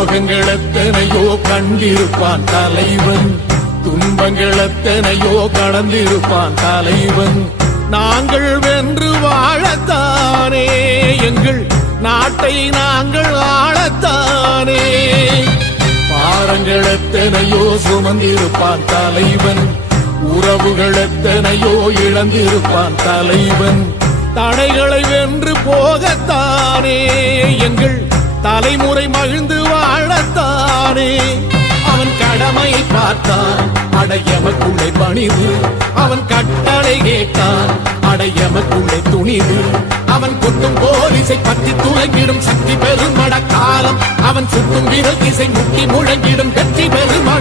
துரோகங்கள் எத்தனையோ கண்டிருப்பான் தலைவன், துன்பங்கள் எத்தனையோ கடந்திருப்பான் தலைவன். நாங்கள் வென்று வாழத்தானே, எங்கள் நாட்டை நாங்கள் ஆளத்தானே. பாரங்கள் எத்தனையோ சுமந்திருப்பான் தலைவன், உறவுகள் எத்தனையோ இழந்திருப்பான் தலைவன். தடைகளை வென்று போகத்தானே, எங்கள் தலைமுறை மகிழ்ந்து வாழத்தானே. அவன் கடமை பார்த்தான் அடையமக்குள்ளே பணிவு, அவன் கட்டளை கேட்டான் அடையமக்குள்ளே துணிவு. அவன் குத்தும் போலீசை பற்றி துளைக்கிடும் சக்தி பெருமட காலம், அவன் சுட்டும் விரல் திசை முக்கி முழங்கிடும் வெற்றி பெருமட